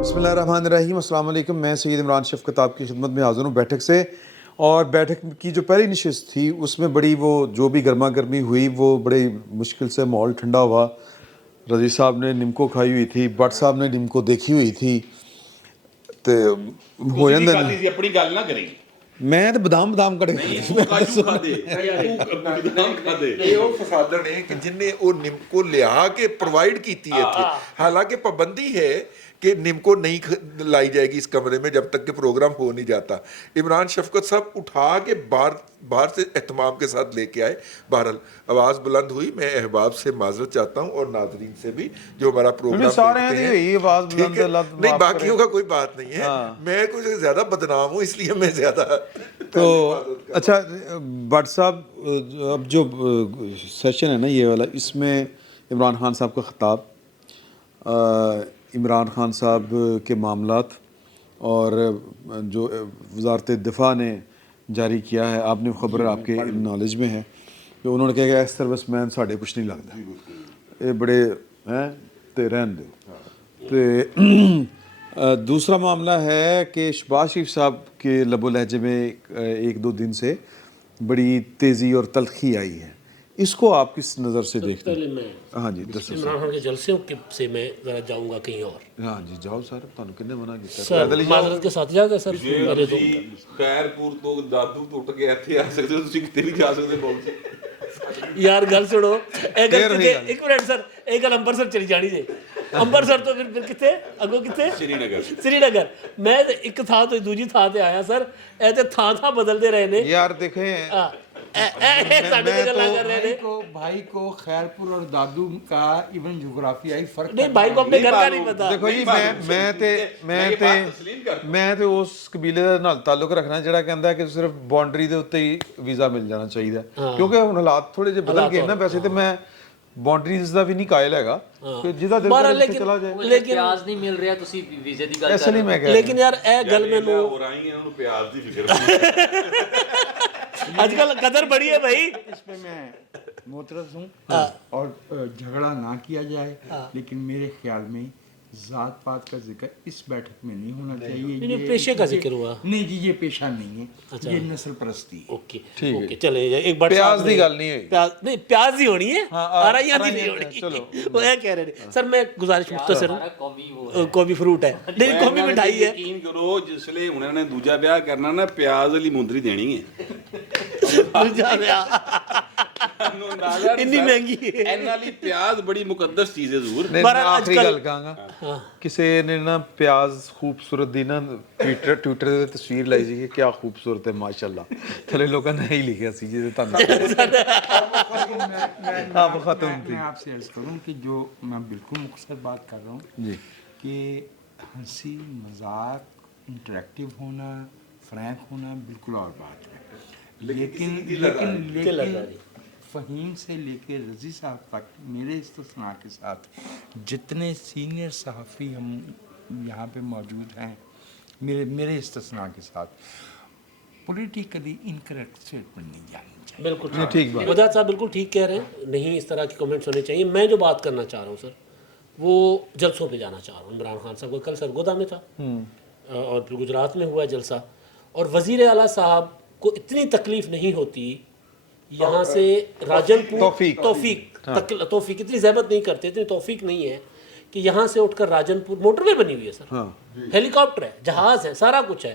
बिस्मिल्लाहिर्रहमानिर्रहीम, अस्सलाम वालेकुम। मैं सैयद इमरान शफ़क़त आपकी खिदमत में हाज़िर हूँ बैठक से। और बैठक की जो पहली नशिस्त थी उसमें बड़ी वो जो भी गर्मा गर्मी हुई वो बड़ी मुश्किल से माहौल ठंडा हुआ। रज़ी साहब ने निम्को खाई हुई थी, भट्ट साहब ने निम्को देखी हुई थी तो हो जाता अपनी गल ना करी। मैं तो बदाम कड़े ਉਹ ਫਸਾਦਣ ਹੈ ਕਿ ਜਿਨਨੇ ਉਹ ਨਿੰਮਕੋ ਲਿਆ ਕੇ ਪ੍ਰੋਵਾइड ਕੀਤੀ है थे। हालांकि पाबंदी है कि निम्को नहीं लाई जाएगी इस कमरे में जब तक कि प्रोग्राम हो नहीं जाता। इमरान शफकत साहब उठा के बाहर से एहतमाम के साथ लेके आए। बहरहाल आवाज़ बुलंद हुई, मैं अहबाब से माजरत चाहता हूँ और नाजरीन से भी जो हमारा प्रोग्राम देखते हैं। नहीं, बाकियों का कोई बात नहीं है। मैं कुछ ज़्यादा बदनाम हूँ इसलिए मैं ज़्यादा तो अच्छा भट्ट साहब, अब जो सेशन है ना ये वाला, इसमें इमरान खान साहब का ख़िताब, इमरान खान साहब के मामलात और जो वज़ारत दिफा ने जारी किया है, आपने ख़बर आपके नॉलेज में है कि उन्होंने कहा कि एस सर्विसमैन साढ़े कुछ नहीं लगता, ये बड़े हैं तो रहन दो। तो दूसरा मामला है कि शहबाज शरीफ साहब के लबो लहजे में एक दो दिन से बड़ी तेज़ी और तलखी आई है, इसको आप किस नज़र से देखते हैं? हाँ जी, इमरान खान के जलसे से मैं ज़रा जाऊँगा कहीं और। हाँ जी, जाओ सर, तुहानू किन्ने मना किया? सर माजरत के साथ जाओगे सर, मेरे तो ਖੈਰਪੁਰ ਤੋਂ ਦਾਦੂ ਤੋਂ ਉੱਠ ਕੇ ਇੱਥੇ ਆ ਸਕਦੇ ਹੋ, ਤੁਸੀਂ ਕਿਤੇ ਵੀ ਜਾ ਸਕਦੇ ਹੋ। यार गल सुनो, एक मिनट सर, एक गल अंबरसर चली जानी जे। अंबरसर तो फिर कितने अगो कितने श्रीनगर। मैं एक थां तो दूजी थां ते आया सर, ए ते थां बदलते रहे ने यार। देखें भाई को खैरपुर और दादू का इवन जोग्राफियाई फर्क नहीं, भाई को अपने घर का नहीं पता। देखो जी, मैं तो उस कबीले ਦੇ ਨਾਲ ਤਾਲੁਕ ਰੱਖਣਾ ਜਿਹੜਾ ਕਹਿੰਦਾ ਕਿ ਸਿਰਫ ਬਾਉਂਡਰੀ ਦੇ ਉੱਤੇ ਹੀ ਵੀਜ਼ਾ ਮਿਲ ਜਾਣਾ ਚਾਹੀਦਾ, ਕਿਉਂਕਿ ਹੁਣ ਹਾਲਾਤ ਥੋੜੇ ਜਿਹੇ ਬਦਲ ਗਏ ਨਾ। ਵੈਸੇ ਤੇ ਮੈਂ ਬਾਉਂਡਰੀਜ਼ ਦਾ ਵੀ ਨਹੀਂ ਕਾਇਲ ਹੈਗਾ ਕਿ ਜਿਹਦਾ ਦਿਲ ਕਰੇ ਚਲਾ ਜਾਏ, ਲੇਕਿਨ ਪਿਆਜ਼ ਨਹੀਂ ਮਿਲ ਰਿਹਾ, ਤੁਸੀਂ ਵੀਜ਼ੇ ਦੀ ਗੱਲ ਕਰ ਰਹੇ ਹੋ। लेकिन यार ए गल मैनू ਹੋ ਰਹੀ ਹੈ, ਉਹਨੂੰ ਪਿਆਜ਼ ਦੀ ਫਿਕਰ आजकल कदर बढ़ी है भाई। इस पे मैं मोतरस हूँ और झगड़ा ना किया जाए, लेकिन मेरे ख्याल में ज़ात पात का जिक्र इस बैठक में नहीं होना चाहिए। ये पेशे का जिक्र हुआ नहीं जी, ये पेशा नहीं है, ये नस्ल परस्ती। ओके ओके, चले एक बार प्याज दी गल नहीं हुई, प्याज ही होनी है, आराइयां दी नहीं होनी। चलो वो ये कह रहे हैं सर, मैं गुजारिश मुख्तसर हूं, कौमी फ्रूट है नहीं, कौमी मिठाई है। ਯਕੀਨ ਕਰੋ, ਜਿਸਲੇ ਉਹਨਾਂ ਨੇ ਦੂਜਾ ਵਿਆਹ ਕਰਨਾ ਨਾ, ਪਿਆਜ਼ ਵਾਲੀ ਮੁੰਦਰੀ ਦੇਣੀ ਹੈ। दूजा ब्याह इतनी महंगी है, ਇਹਨਾਂ ਲਈ ਪਿਆਜ਼ ਬੜੀ ਮੁਕੱਦਸ ਚੀਜ਼ ਹੈ ਜ਼ਰੂਰ। ਪਰ ਆਖਰੀ ਗੱਲ ਕਹਾਂਗਾ, ਕਿਸੇ ਨੇ ਨਾ ਪਿਆਜ਼ ਖੂਬਸੂਰਤ ਦੀ ਨਾ ਟਵਿੱਟਰ ਤੇ ਤਸਵੀਰ ਲਾਈ ਸੀ ਕਿ ਕੀ ਖੂਬਸੂਰਤ ਹੈ ਮਾਸ਼ਾਅੱਲਾ, ਥੱਲੇ ਲੋਕਾਂ ਨੇ ਹੀ ਲਿਖਿਆ ਸੀ ਜਿਹਦੇ ਤੁਹਾਨੂੰ आप खत्म थी। मैं आपसे अर्ज करूँ कि जो मैं बिल्कुल मुख्तसर बात कर रहा हूँ जी, कि हंसी मजाक इंटरेक्टिव होना, फ्रैंक होना बिल्कुल और बात है, लेकिन फ़हीम से लेके रज़ी साहब तक मेरे इस्तिस्ना के साथ जितने सीनियर सहाफ़ी हम यहाँ पे मौजूद हैं, मेरे इस्तिस्ना के साथ पॉलिटिकली इनकरेक्ट स्टेटमेंट नहीं जानी चाहिए। बिल्कुल ठीक बात। वजाद साहब बिल्कुल ठीक कह रहे हैं, नहीं इस तरह के कमेंट्स होने चाहिए। मैं जो बात करना चाह रहा हूँ सर, वो जलसों पे जाना चाह रहा हूँ। इमरान खान साहब को कल सरगोदा में था और फिर गुजरात में हुआ जलसा, और वज़ीर आला साहब को इतनी तकलीफ नहीं होती यहाँ से राजनपुर, तौफीक इतनी ज़हमत नहीं करते, इतनी तौफीक नहीं है कि यहाँ से उठकर राजनपुर, मोटरवे बनी हुई है सर, हेलीकॉप्टर है, जहाज़ है, सारा कुछ है,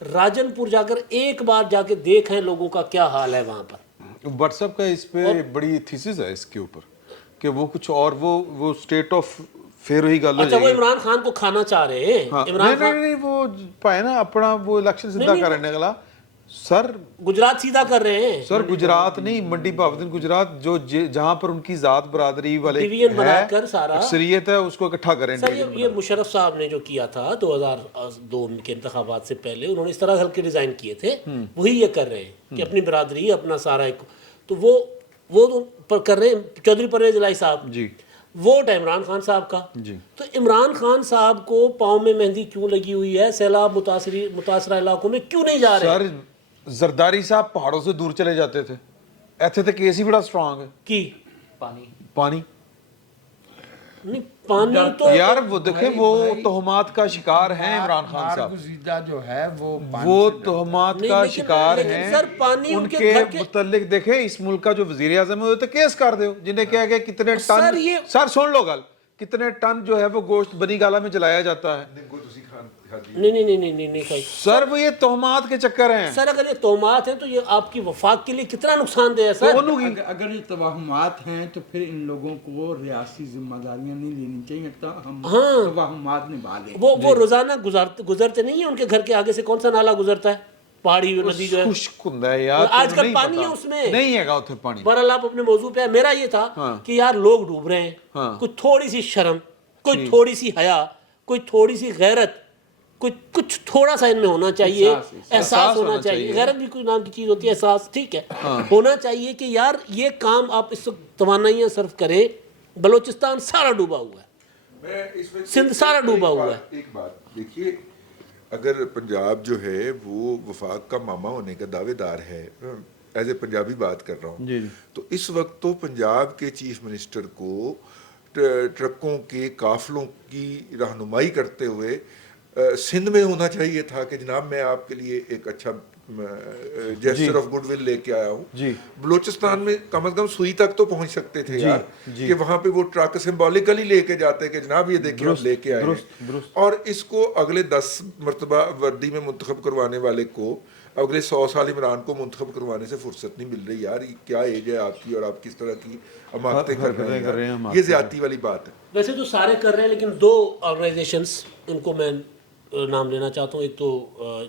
राजनपुर जाकर एक बार जाके देखें लोगों का क्या हाल है वहाँ पर। व्हाट्सएप का इस पे बड़ी थीसिस है इसके ऊपर कि वो कुछ और वो स्टेट ऑफ फिर वही गल हो अच्छा, वो जाएगी। इमरान खान को खाना चाह रहे हैं। हाँ, इमरान खान नहीं वो पाए ना अपना वो इलेक्शन सीधा करने वाला सर, गुजरात सीधा कर रहे हैं सर। गुजरात नहीं, मंडी भावदिन गुजरात, जो जहाँ पर उनकी जात बरादरी वाले डिवीजन बनाकर सारा अक्सरियत है उसको इकट्ठा करें। सर ये मुशर्रफ साहब ने जो किया था 2002 के इंतखाबात से पहले, उन्होंने इस तरह हल्के डिज़ाइन किए थे, वही ये कर रहे हैं कि अपनी बरादरी अपना सारा एक, तो वो तो कर रहे हैं। चौधरी परवेज इलाही साहब जी, वोट है इमरान खान साहब का जी, तो इमरान खान साहब को पाँव में मेहंदी क्यों लगी हुई है? सैलाब मुतासरा इलाकों में क्यों नहीं जा रहे? सर जरदारी साहब पहाड़ों से दूर चले जाते थे, ऐसे तो केस ही बड़ा स्ट्रांग है कि पानी पानी नहीं पानी तो यार वो देखें वो तोहमात का शिकार हैं इमरान खान साहब, मारगुज़ीदा जो है वो तोहमात नहीं, का लेकिन- शिकार लेकिन हैं। सर, पानी उनके उनके घर के- मुतल्लिक देखें इस मुल्क का जो वजीर आज़म है वो तो केस कर दो, जिन्हें क्या है कि कितने टन, सर, ये- सर सुन लो गल, कितने टन जो है वो गोश्त बनी गाला में जलाया जाता है। नहीं भाई सर वो ये तोहमात के चक्कर हैं। सर, अगर ये तोहमात हैं तो ये आपकी वफाक के लिए कितना नुकसानदेह है सर। अगर ये तवाहुमात हैं तो फिर इन लोगों को रियासी जिम्मेदारियां नहीं लेनी चाहिए, तो हम हाँ। तवाहुमात निभा लें। वो रोजाना गुजरते नहीं है, उनके घर के आगे से कौन सा नाला गुजरता है, पहाड़ी नदी जो है। खुश्क हुंदा है यार, और आजकल तुम्हें नहीं पानी पता। है उसमें। नहीं हैगा उथे पानी। बहरहाल आप अपने मौजू पे, मेरा ये था कि यार लोग डूब रहे हैं, हाँ। कोई थोड़ी सी शर्म, कोई थोड़ी सी हया, कोई थोड़ी सी गैरत, कोई कुछ थोड़ा सा इनमें होना चाहिए, एहसास होना चाहिए। गैरत भी कोई नाम की चीज होती है, एहसास ठीक है, होना चाहिए कि यार ये काम आप इस वक्त तवानाइयाँ सर्व करें। बलोचिस्तान सारा डूबा हुआ है, मैं इसमें सिंध सारा डूबा हुआ है। एक बात देखिए, अगर पंजाब जो है वो वफाक का मामा होने का दावेदार है, एज ए पंजाबी बात कर रहा हूँ, तो इस वक्त तो पंजाब के चीफ मिनिस्टर को ट्रकों के काफिलों की रहनुमाई करते हुए सिंध में होना चाहिए था कि जनाब मैं आपके लिए एक अच्छा जेस्चर ऑफ गुडविल लेके आया हूँ। बलूचिस्तान में कम से कम सुई तक तो पहुंच सकते थे यार, कि वहां पे वो ट्रक सिंबॉलिकली लेके जाते कि जनाब ये देखिए हम लेके आए हैं। और इसको अगले 10 मरतबा वर्दी में मुंतखब करवाने वाले को अगले 100 साल इमरान को मुंतखब करवाने से फुर्सत नहीं मिल रही यार। क्या एज है आपकी और आप किस तरह की अमानतें कर रहे हैं, ये ज्यादती वाली बात है। वैसे तो सारे कर रहे हैं, लेकिन दो ऑर्गेनाइजेशंस उनको मैं नाम लेना चाहता हूँ। एक तो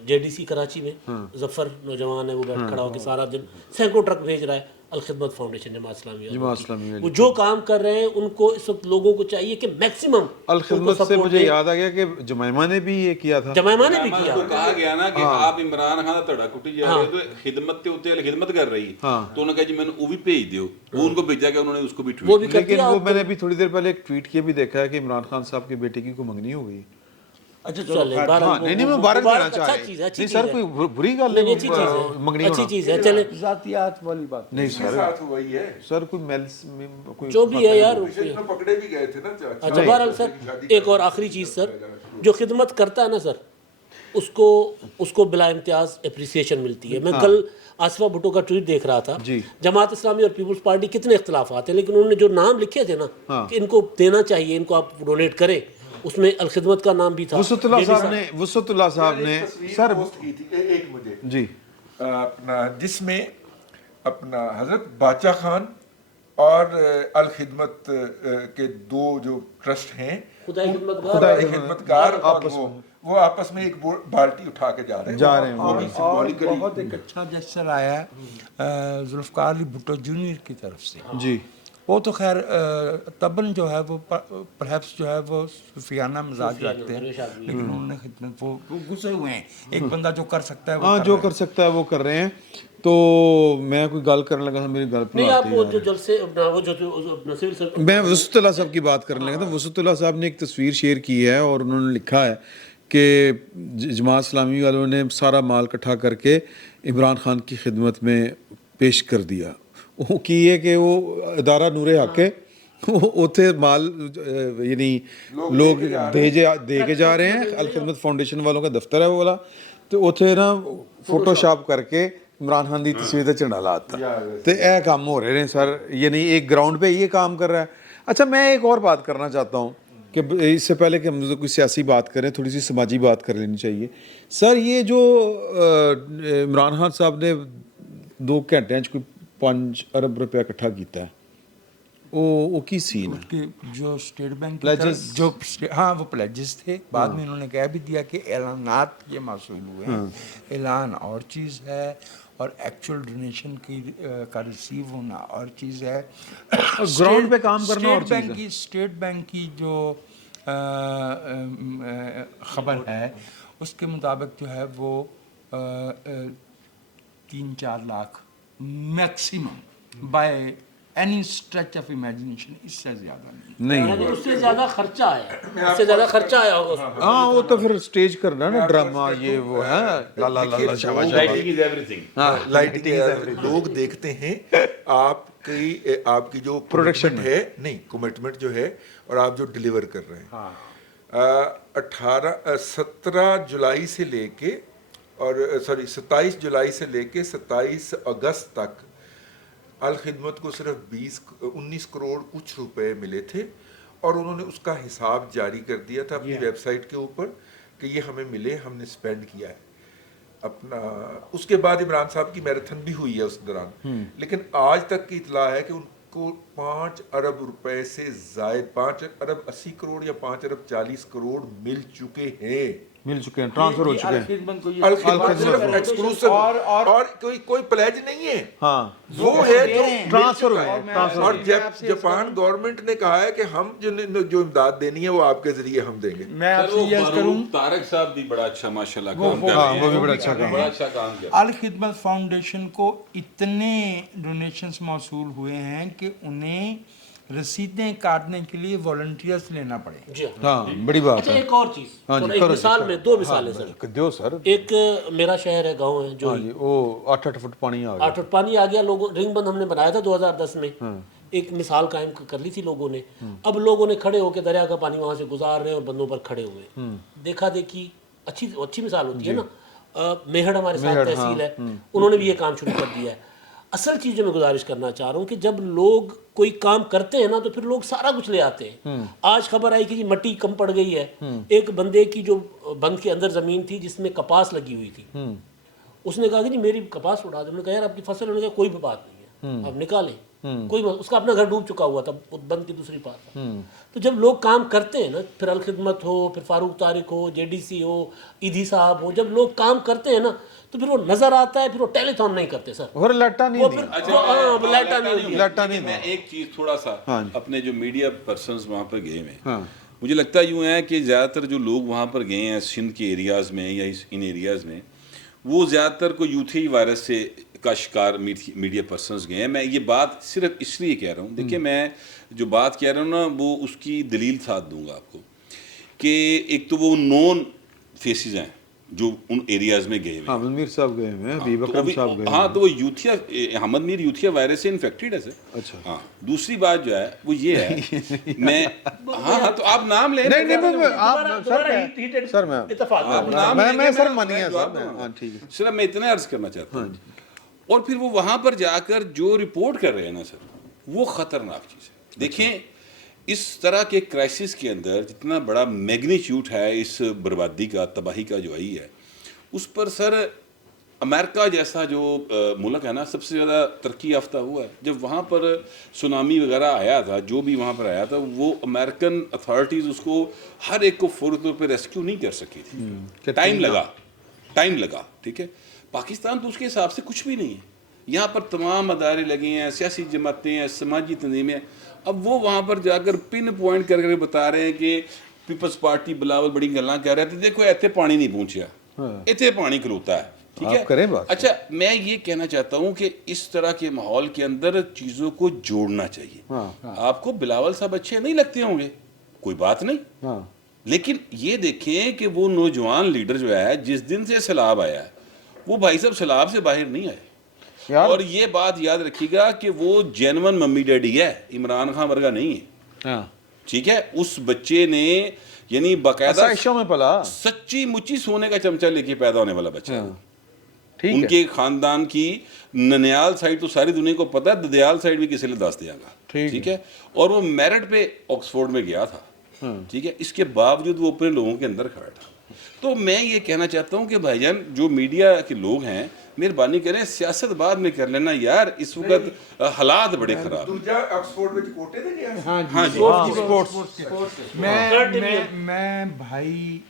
जेडीसी कराची में जफर नौजवान है, वो बैठ खड़ा होकर सारा दिन सैकड़ों ट्रक भेज रहा है। अल खिदमत फाउंडेशन जमात इस्लामी, वो जो काम कर रहे हैं उनको इस वक्त लोगों को चाहिए कि मैक्सिमम अल खिदमत से मुझे याद आ गया कि जमैमा ने भी ये किया था। जमैमा ने भी किया। तो कहा गया ना कि आप इमरान खान ਦਾ ਧੜਾ ਕੁੱਟੀ ਜਾ ਰਹੇ ਹੋ तो खिदमत के उत्ते खिदमत कर रही, तो उन्होंने कहा जी मैंने वो भी भेज दियो, वो उनको भेजा गया, उन्होंने उसको भी वो ट्वीट भी कर लेकिन दिया। वो मैंने अभी थोड़ी देर पहले एक ट्वीट किया भी देखा है कि इमरान खान साहब की बेटी की कोई मंगनी हो गई। अच्छा चले, हाँ, नहीं मैं मुबारक देना चाह अच्छा रहा चीज है, अच्छी नहीं चीज सर, है। कोई बुरी गल नहीं, है अच्छी चीज है, मंगनी अच्छी होना। चीज है। चले जातियात वाली बात नहीं सर, साथ हुआ ही है, सर कोई मेल्स में कोई जो भी है यार। इसमें पकड़े भी गए थे ना। अच्छा बहरहाल सर, एक और आखिरी चीज सर, जो खिदमत करता है ना सर, उसको बिला इम्तियाज एप्रिसिएशन मिलती है। मैं कल आसिफा भुट्टो का ट्वीट देख रहा था, जमात इस्लामी और पीपल्स पार्टी कितने इख्तलाफात हैं, लेकिन उन्होंने जो नाम लिखे थे ना कि इनको देना चाहिए, इनको आप डोनेट करें, उसमें अल खिदमत का नाम भी था। वसतुल्लाह साहब ने सर की थी एक मुझे जी अपना, जिसमें अपना हजरत बादशाह खान और अल खिदमत के दो जो ट्रस्ट हैं, खुदाई खिदमतगार और वो आपस में एक बाल्टी उठा के जा रहे हैं। और बहुत एक अच्छा जेस्चर आया है जुल्फ़िकार अली भुट्टो जूनियर की तरफ से जी। वो तो खैर तबन जो है वो परहैप्स जो है वो सूफियाना मिजाज रखते हैं, लेकिन उन्होंने खिदमत वो घुसे हुए हैं। एक बंदा जो कर सकता है वो हाँ, जो कर सकता है वो कर रहे हैं। तो मैं कोई गल करने लगा था, मेरी गल नहीं, आप वो जो जलसे वो जो सिविल सर्जन, मैं वसतुल्लाह साहब की बात करने लगा था। वसतुल्लाह साहब ने एक तस्वीर शेयर की है और उन्होंने लिखा है कि जमात इस्लामी वालों ने सारा माल इकट्ठा करके इमरान खान की खिदमत में पेश कर दिया। वो की है कि वो अदारा नूरे हक है, उथे माल यानी लोग दे के जा रहे हैं। अल खिदमत फाउंडेशन वालों का दफ्तर है वो वाला, तो उथे ना फोटोशॉप करके इमरान खान की तस्वीर का झंडा लाता। तो यह काम हो रहे हैं सर, यानी एक ग्राउंड पे ये काम कर रहा है। अच्छा, मैं एक और बात करना चाहता हूँ कि इससे पहले कि हम कोई सियासी बात करें, थोड़ी सी समाजी बात कर लेनी चाहिए सर। ये जो इमरान खान साहब ने 2 घंटे कोई 5 अरब रुपया इकट्ठा किया है, वो की सीन है? कि जो स्टेट बैंक जो हाँ वो प्लेजेस थे, बाद में इन्होंने कह भी दिया कि ऐलानात ये मासूल हुए हैं। ऐलान और चीज़ है और एक्चुअल डोनेशन की का रिसीव होना और चीज़ है। ग्राउंड पे काम करना और चीज़ है। स्टेट बैंक की जो खबर है उसके मुताबिक जो है वो 3-4 lakh maximum by any stretch of imagination, इससे ज़्यादा नहीं। उससे ज़्यादा खर्चा आया, उससे ज़्यादा खर्चा आया होगा। हाँ, वो तो फिर स्टेज करना ना, ड्रामा ये वो है। ला ला ला ला शाबाश। Lighting is everything. लाइटिंग लोग देखते हैं आप आपकी आपकी जो कमिटमेंट है, नहीं कमिटमेंट जो है और आप जो डिलीवर कर रहे हैं। 17 जुलाई से लेके और 27 जुलाई से लेके 27 अगस्त तक अल खिदमत को सिर्फ 19 करोड़ कुछ रुपए मिले थे और उन्होंने उसका हिसाब जारी कर दिया था अपनी वेबसाइट के ऊपर कि ये हमें मिले, हमने स्पेंड किया है अपना। उसके बाद इमरान साहब की मैराथन भी हुई है उस दौरान, लेकिन आज तक की इतला है कि उनको 5 अरब रुपए से जायद 5 अरब 80 करोड़ या 5 अरब 40 करोड़ मिल चुके हैं, ट्रांसफर हो चुके हैं। अल खिदमत सिर्फ एक्सक्लूसिव और कोई प्लेज नहीं है, हाँ वो है जो ट्रांसफर मिल चुका है। और जापान गवर्नमेंट ने कहा है कि हम जो इमदाद देनी है वो आपके जरिए हम देंगे। मैं आपसे ये अर्ज करूं, तारक साहब भी बड़ा अच्छा माशाल्लाह काम कर रहे हैं, वो भी बड़ा अच्छा काम बड़ा अच्छा काम किया। अल खिदमत फाउंडेशन को इतने डोनेशंस मौसूल हुए हैं कि उन्हें रसीदें काटने के लिए वॉलंटियर्स लेना पड़े। जी हाँ। हाँ बड़ी बात अच्छा है। एक और चीज, एक मिसाल में 2 मिसालें सर। दो सर। एक मेरा शहर है, गांव है जो हाँ जी, वो 8 फुट पानी आ गया। 8 फुट पानी आ गया। लोगों रिंग बंद हमने बनाया था 2010 में, एक मिसाल कायम कर ली थी लोगों ने। अब लोगों ने खड़े होकर दरिया का पानी वहां से गुजार रहे और बंदों पर खड़े हुए, देखा देखी अच्छी मिसाल होती है ना। मेहड़ हमारे साथ तहसील है, उन्होंने भी ये काम शुरू कर दिया है। असल चीज जो मैं गुजारिश करना चाह रहा हूँ कि जब लोग कोई काम करते हैं ना तो फिर लोग सारा कुछ ले आते हैं। आज खबर आई कि जी मट्टी कम पड़ गई है। एक बंदे की जो बंद के अंदर जमीन थी जिसमें कपास लगी हुई थी, उसने कहा कि जी मेरी कपास उड़ा दे। उन्होंने कहा यार आपकी फसल, उन्होंने कहा कोई भी बात नहीं है, अब निकालें। कोई उसका अपना घर डूब चुका हुआ था, बंद की दूसरी पार था। तो जब लोग काम करते हैं ना, फिर अल खिदमत हो, फिर फारूक तारिक हो, जेडीसी हो, ईदी साहब हो, जब लोग काम करते हैं ना तो फिर वो नजर आता है, फिर वो टेलीथॉन नहीं करते सर, और लट्टा नहीं वो दी। फिर लाटा नहीं लट्टा नहीं मैं एक चीज थोड़ा सा हाँ। अपने जो मीडिया पर्संस वहाँ पर गए हैं, हाँ। मुझे लगता यूँ है कि ज़्यादातर जो लोग वहाँ पर गए हैं सिंध के एरियाज़ में या इन एरियाज़ में, वो ज़्यादातर को यूथी वायरस से का शिकार मीडिया पर्संस गए हैं। मैं ये बात सिर्फ इसलिए कह रहा हूँ, देखिए मैं जो बात कह रहा हूँ ना वो उसकी दलील साथ दूंगा आपको कि एक तो वो नॉन फेसेस हैं जो उन एरियाज में गए हुए हैं। अहमद मीर साहब गए हैं, हबीब अकरम साहब गए। हाँ, तो वो यूथिया अहमद मीर यूथिया वायरस से इन्फेक्टेड है सर। अच्छा। हाँ, दूसरी बात जो है वो ये है मैं हाँ तो आप नाम ले नहीं आप सर मैं सर मानिए सर, हाँ ठीक है। सिर्फ मैं इतना अर्ज करना चाहता हूँ। और फिर वो वहाँ पर जाकर जो रिपोर्ट कर रहे हैं ना सर, वो खतरनाक चीज़ है। देखें इस तरह के क्राइसिस के अंदर जितना बड़ा मैग्नीट्यूड है इस बर्बादी का, तबाही का जो आई है, उस पर सर अमेरिका जैसा जो मुल्क है ना सबसे ज़्यादा तरक्की याफ्ता हुआ है। जब वहाँ पर सुनामी वगैरह आया था, जो भी वहाँ पर आया था, वो अमेरिकन अथॉरिटीज़ उसको हर एक को फौरी तौर पर रेस्क्यू नहीं कर सकी थी। टाइम लगा, ठीक है। पाकिस्तान तो उसके हिसाब से कुछ भी नहीं है। यहाँ पर तमाम अदारे लगे हैं, सियासी जमातें हैं, समाजी तंजीमें हैं। अब वो वहाँ पर जाकर पिन पॉइंट करके बता रहे हैं कि पीपल्स पार्टी बिलावल बड़ी गल्लां कर रहे थे, देखो इतने पानी नहीं पहुँचा, इतने पानी खलोता है, ठीक है। करें बात। अच्छा, मैं ये कहना चाहता हूँ कि इस तरह के माहौल के अंदर चीज़ों को जोड़ना चाहिए। आपको बिलावल साहब अच्छे नहीं लगते होंगे, कोई बात नहीं, लेकिन ये देखें कि वो नौजवान लीडर जो है, जिस दिन से सैलाब आया है, वो भाई साहब सैलाब से बाहर नहीं आए। और ये बात याद रखिएगा कि वो जेन्युइन मम्मी डैडी है, इमरान खान वर्गा नहीं है, ठीक है। उस बच्चे ने यानी बाकायदा में पला, सच्ची मुच्ची सोने का चमचा लेके पैदा होने वाला बच्चा है। ठीक उनके है। खानदान की ननियाल साइड तो सारी दुनिया को पता है, ददयाल साइड भी किसी ने दस दियागा, ठीक है। और वो मेरिट पे ऑक्सफोर्ड में गया था, ठीक है। इसके बावजूद वो अपने लोगों के अंदर खड़ा था। तो मैं ये कहना चाहता हूँ कि भाईजान जो मीडिया के लोग हैं, मेहरबानी करें सियासत बाद में कर लेना यार, इस वक्त हालात बड़े खराब। दूजा ऑक्सफोर्ड में कोटे थे गया। हाँ जी, मैं भाई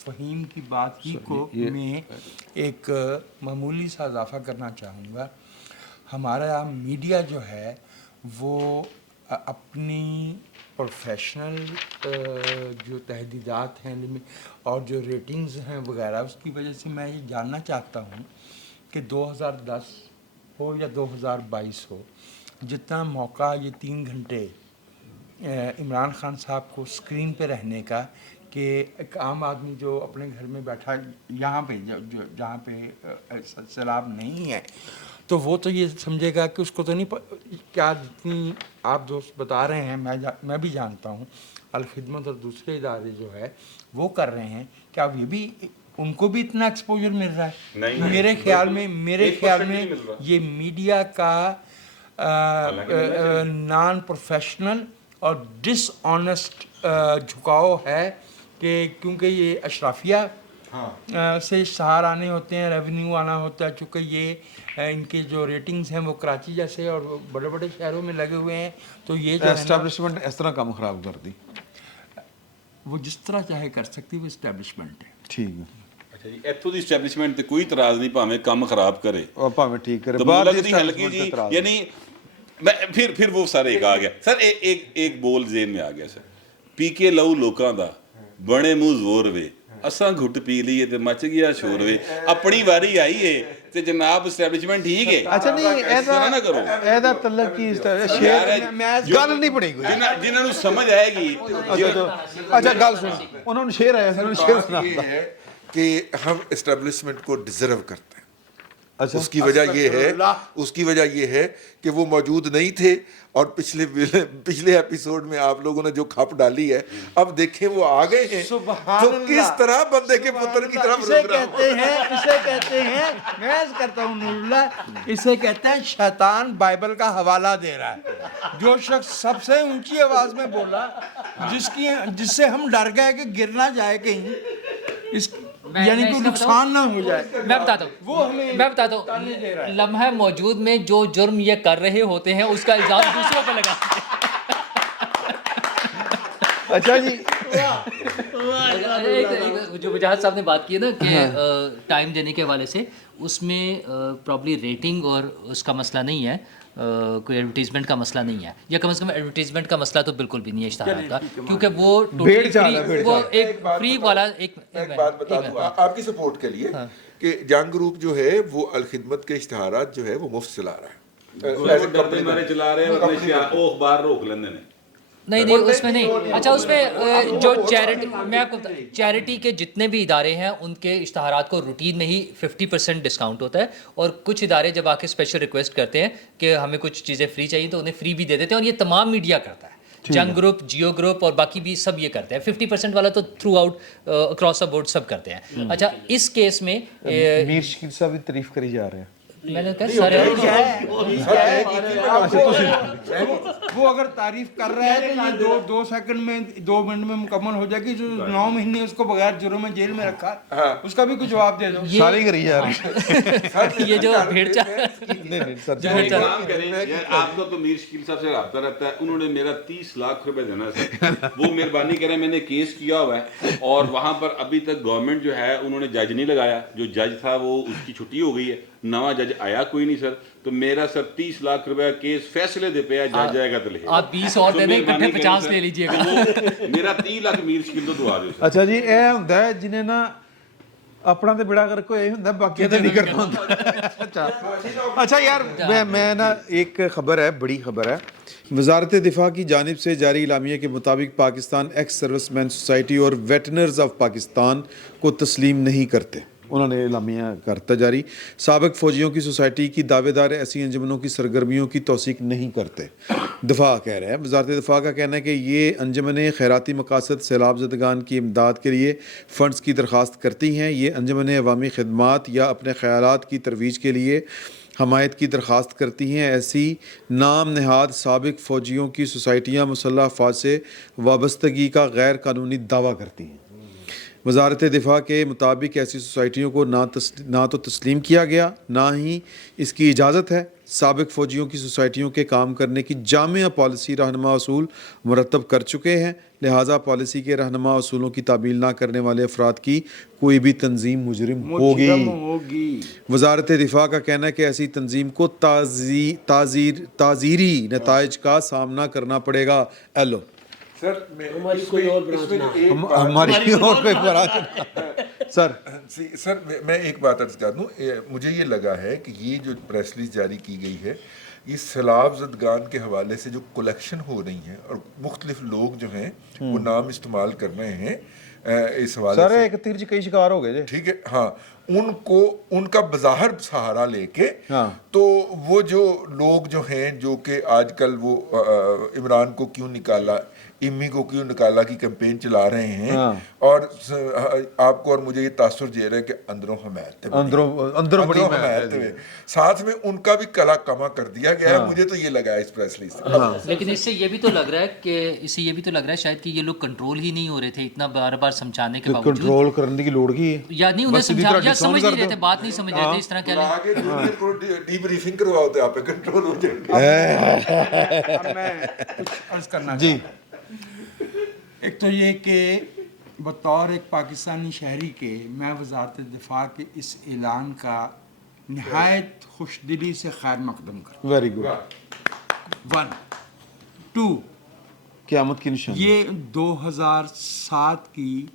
फहीम की बात ही को मैं एक मामूली सा इजाफा करना चाहूँगा। हमारा मीडिया जो है वो अपनी प्रोफेशनल जो तहदीदात हैं और जो रेटिंग्स हैं वगैरह, उसकी वजह से मैं ये जानना चाहता हूँ कि 2010 हो या 2022 हो, जितना मौका ये 3 घंटे इमरान खान साहब को स्क्रीन पे रहने का, कि एक आम आदमी जो अपने घर में बैठा यहाँ पे जहाँ पे सैलाब नहीं है, तो वो तो ये समझेगा कि उसको तो नहीं क्या जितनी आप दोस्त बता रहे हैं मैं भी जानता हूँ, अल खिदमत और दूसरे इदारे जो है वो कर रहे हैं, क्या ये भी उनको भी इतना एक्सपोजर मिल रहा है? नहीं, मेरे ख्याल में ये मीडिया का नॉन प्रोफेशनल और डिसऑनेस्ट झुकाव है कि क्योंकि ये अशराफिया से इश्तहार आने होते हैं, रेवेन्यू आना होता है, चूँकि ये इनके जो रेटिंग्स हैं वो कराची जैसे और बड़े बड़े शहरों में लगे हुए हैं, तो ये जो एस्टैब्लिशमेंट इस तरह काम खराब कर दी। वो जिस तरह चाहे कर सकती वो इस्टेब्लिशमेंट है। ठीक है, ਅੱਛਾ ਜੀ, ਇੱਥੋਂ ਦੀ ਐਸਟੈਬਲਿਸ਼ਮੈਂਟ ਤੇ ਕੋਈ ਇਤਰਾਜ਼ ਨਹੀਂ, ਭਾਵੇਂ ਕੰਮ ਖਰਾਬ करे, और भाਵੇਂ ठीक करे, तो बाहर मुल्क दी हल्की जी, यानी मैं फिर वो सारे एक आ गया सर, एक बोल जेन में आ गया सर, पी के लहू लोकां दा बने मुंह जोर वे, असां घुट पी लईए ते मच गया शोर वे, अपनी वारी आई है ते जनाब एस्टैब्लिशमेंट ठीक है। अच्छा नहीं, इस तरह ना करो, ਇਹਦਾ ਤਲਕ ਕੀ ਸ਼ੇਰ ਗੱਲ ਨਹੀਂ ਬਣੀ ਕੋਈ। जिन्हां नूं समझ आएगी। अच्छा गल सुन, ਉਹਨਾਂ ਨੂੰ ਸ਼ੇਰ ਆਇਆ ਸੀ, ਸ਼ੇਰ ਸੁਣਾਉਂਦਾ ये है कि हम एस्टेब्लिशमेंट को डिजर्व करते हैं। अच्छा, उसकी वजह ये है कि वो मौजूद नहीं थे और पिछले एपिसोड में आप लोगों ने जो खप डाली है, अब देखें वो आ गए हैं तो किस तरह बंदे के पुत्र की तरफ इसे कहते हैं मैं करता हूँ नूरुल्लाह, इसे कहते हैं शैतान बाइबल का हवाला दे रहा है। जो शख्स सबसे ऊंची आवाज में बोला, जिससे हम डर गए कि गिर ना जाए कहीं, इस यानी कोई नुकसान ना हो जाए, मैं बताता हूँ लम्हा मौजूद में जो जुर्म ये कर रहे होते हैं उसका इल्जाम दूसरों पर लगा। अच्छा जी, जो वजाहत साहब ने बात की है ना कि टाइम देने के हवाले से, उसमें प्रॉब्ली रेटिंग और उसका मसला नहीं है, कोई एडवर्टीजमेंट का मसला नहीं है, या कम से कम एडवर्टीजमेंट का मसला तो बिल्कुल भी नहीं है इश्तहार का, क्योंकि वो वो एक फ्री वाला एक बात बता दूं आपकी सपोर्ट के लिए कि जंग ग्रुप जो है वो अल खिदमत के इश्तहारात जो है वो मुफ्त चला रहा है, डब्बे मारे चला रहे हैं, अपने अखबार रोक लेंदे ने। नहीं उसमें नहीं। अच्छा, उसमें जो चैरिटी, मैं आपको चैरिटी के जितने भी इदारे हैं उनके इश्तहारात को रूटीन में ही 50% डिस्काउंट होता है, और कुछ इदारे जब आके स्पेशल रिक्वेस्ट करते हैं कि हमें कुछ चीज़ें फ्री चाहिए तो उन्हें फ्री भी दे देते हैं, और ये तमाम मीडिया करता है, जंग ग्रुप, जियो ग्रुप और बाकी भी सब ये करते हैं। 50% वाला तो through out across the board सब करते हैं। अच्छा, इस केस में मीर शकील साहब भी तारीफ करी जा रहे हैं। मैंने कहा वो अगर तारीफ कर रहा है तो ये 2 सेकंड में 2 मिनट में मुकम्मल हो जाएगी। जो 9 महीने उसको बगैर जुर्म में जेल में रखा, उसका भी कुछ जवाब दे दो। सारी करी जा रही ये जो भेड़ चाल, नहीं सर, आपका तो मीर शकील साहब से रब्ता रहता है, उन्होंने मेरा 30 लाख रुपए देना सर, वो मेहरबानी करें, मैंने केस किया हुआ है और वहाँ पर अभी तक गवर्नमेंट जो है उन्होंने जज नहीं लगाया, जो जज था वो उसकी छुट्टी हो गई है, नवा जज आया कोई नहीं सर, तो मेरा सर 30 लाख रुपया केस फैसले दे पे जज जाएगा तो ले आप 20 और दे दें, इकट्ठे 50 ले लीजिएगा। मेरा 30 लाख मीर शकील तो दुआ दो। अच्छा जी, ਇਹ ਹੁੰਦਾ ਹੈ ਜਿਹਨੇ ਨਾ ਆਪਣਾ ਤੇ ਬੜਾ ਕਰ ਕੋਈ ਹੁੰਦਾ, ਬਾਕੀ ਤੇ ਨਹੀਂ ਕਰਦਾ ਹੁੰਦਾ। अच्छा यार, मैं ना एक खबर है, बड़ी खबर है, वजारत दिफा की जानिब से जारी इलामिया के मुताबिक पाकिस्तान एक्स सर्विसमैन सोसाइटी और वेटनर्स ऑफ पाकिस्तान को तस्लीम नहीं करते। उन्होंने इलामिया करता जारी, साबिक फ़ौजियों की सोसाइटी की दावेदार ऐसी अंजुमनों की सरगर्मियों की तौसीक नहीं करते। दिफा कह रहे हैं, वजारत दिफा का कहना है कि ये अंजुमनें खैराती मकासद सैलाब ज़दगान की इमदाद के लिए फ़ंड्स की दरख्वास्त करती हैं। ये अंजुमनें अवामी खिदमात या अपने ख़यालात की तरवीज के लिए हमायत की दरख्वास्त करती हैं। ऐसी नाम नहाद साबिक फ़ौजियों की सोसाइटियाँ मुसल्लह अफ़वाज से वाबस्तगी का गैर कानूनी दावा करती हैं। वजारत दिफा के मुताबिक ऐसी सोसाइटियों को ना तो तस्लीम किया गया, ना ही इसकी इजाज़त है। साबिक फ़ौजियों की सोसाइटियों के काम करने की जामिया पॉलिसी रहनुमा असूल मुरतब कर चुके हैं, लिहाजा पॉलिसी के रहनुमा असूलों की तामील ना करने वाले अफराद की कोई भी तंजीम मुजरिम होगी। वजारत दिफा का कहना है कि ऐसी तंजीम को ताज़ीरी नताइज का सामना करना पड़ेगा। एलो सर हमारी कोई और ब्रांच ना, हमारी और कोई ब्रांच सर मैं एक बात अर्ज कर दूँ, मुझे ये लगा है कि ये जो प्रेस रिलीज जारी की गई है یہ سیلاب زدگان کے حوالے سے جو کلیکشن ہو رہی ہیں اور مختلف لوگ جو ہیں وہ نام استعمال کر رہے ہیں اس حوالے سر سے، ایک تیر جی کئی شکار ہو گئے جی. ٹھیک ہے ہاں، ان کا بظاہر سہارا لے کے ہاں. تو وہ جو لوگ جو ہیں جو کہ آج کل وہ عمران کو کیوں نکالا، امی کو کیوں نکالا کی کیمپین چلا رہے ہیں، اور آپ کو اور مجھے یہ تاثر دے رہے ہیں کہ اندروں حمایت تھے، اندروں بڑی حمایت تھے، ساتھ میں ان کا بھی کلا کما کر دیا گیا ہے. مجھے تو یہ لگا ہے اس پریس ریلیز سے. لیکن اس سے یہ بھی تو لگ رہا ہے شاید کہ یہ لوگ کنٹرول ہی نہیں ہو رہے تھے اتنا بار بار سمجھانے کے باوجود. کنٹرول کرنے کی لوڑ کی ہے یا نہیں انہیں سمجھا یا سمجھ نہیں رہے تھے، بات نہیں سمجھ رہے تھے، اس طرح کہہ لیں. آگے جونیئر کو ڈی بریفنگ کرواؤ تو آپ پہ کنٹرول ہو جائے گا. اب میں کچھ عرض کرنا جی. ایک تو یہ کہ بطور ایک پاکستانی شہری کے میں وزارت دفاع کے اس اعلان کا نہایت خوش دلی سے خیر مقدم کروں. Very good. 1 2 قیامت کی نشانی. یہ 2007 کی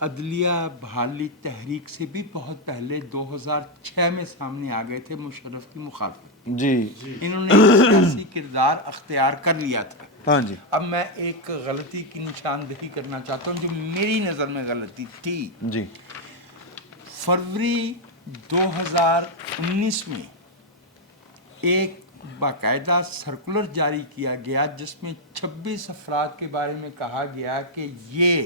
عدلیہ بحالی تحریک سے بھی بہت پہلے 2006 میں سامنے آ گئے تھے مشرف کی مخالفت. جی. انہوں نے سیاسی کردار اختیار کر لیا تھا. ہاں جی. اب میں ایک غلطی کی نشاندہی کرنا چاہتا ہوں جو میری نظر میں غلطی تھی. جی. فروری 2019 میں ایک باقاعدہ سرکولر جاری کیا گیا جس میں 26 افراد کے بارے میں کہا گیا کہ یہ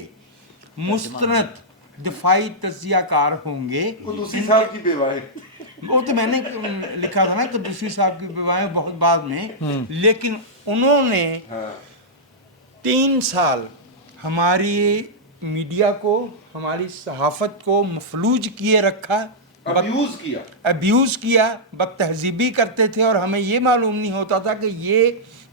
مستند دفاعی تجزیہ کار ہوں گے. دوسری صاحب کی بیوائیں، وہ تو میں نے لکھا تھا نا کہ دوسری صاحب کی بیوائیں بہت بعد میں، لیکن انہوں نے 3 سال ہماری میڈیا کو، ہماری صحافت کو مفلوج کیے رکھا، ابیوز کیا، بد تہذیبی کرتے تھے، اور ہمیں یہ معلوم نہیں ہوتا تھا کہ یہ